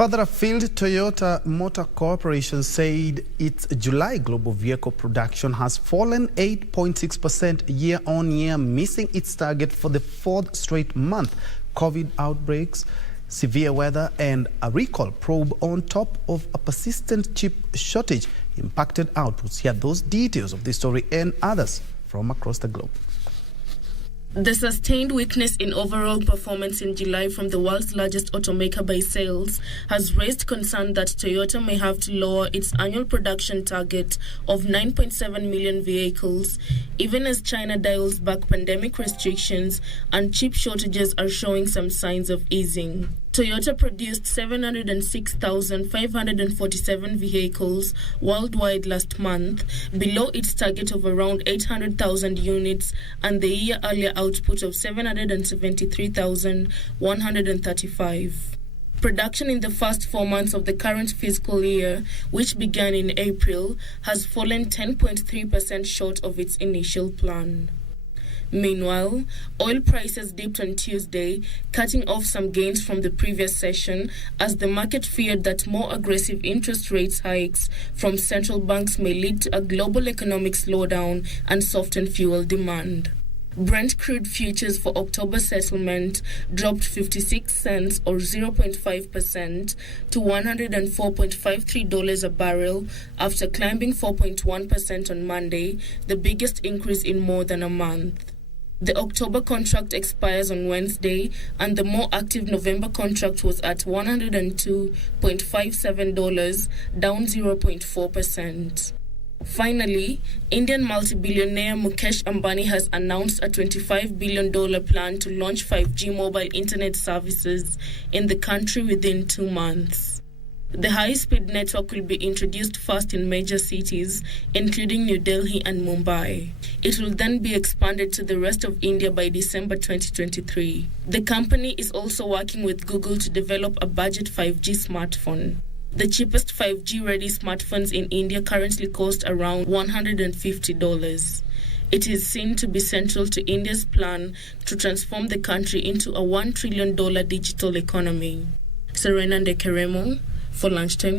Further afield, Toyota Motor Corporation said its July global vehicle production has fallen 8.6% year-on-year, missing its target for the fourth straight month. COVID outbreaks, severe weather and a recall probe on top of a persistent chip shortage impacted outputs. Here are those details of this story and others from across the globe. The sustained weakness in overall performance in July from the world's largest automaker by sales has raised concern that Toyota may have to lower its annual production target of 9.7 million vehicles, even as China dials back pandemic restrictions and chip shortages are showing some signs of easing. Toyota produced 706,547 vehicles worldwide last month, below its target of around 800,000 units and the year earlier output of 773,135. Production in the first 4 months of the current fiscal year, which began in April, has fallen 10.3% short of its initial plan. Meanwhile, oil prices dipped on Tuesday, cutting off some gains from the previous session as the market feared that more aggressive interest rates hikes from central banks may lead to a global economic slowdown and soften fuel demand. Brent crude futures for October settlement dropped 56 cents or 0.5% to $104.53 a barrel after climbing 4.1% on Monday, the biggest increase in more than a month. The October contract expires on Wednesday, and the more active November contract was at $102.57, down 0.4%. Finally, Indian multi-billionaire Mukesh Ambani has announced a $25 billion plan to launch 5G mobile internet services in the country within 2 months. The high-speed network will be introduced first in major cities, including New Delhi and Mumbai. It will then be expanded to the rest of India by December 2023. The company is also working with Google to develop a budget 5G smartphone. The cheapest 5G-ready smartphones in India currently cost around $150. It is seen to be central to India's plan to transform the country into a $1 trillion digital economy. Serena Ndekeremo for Lunchtime News.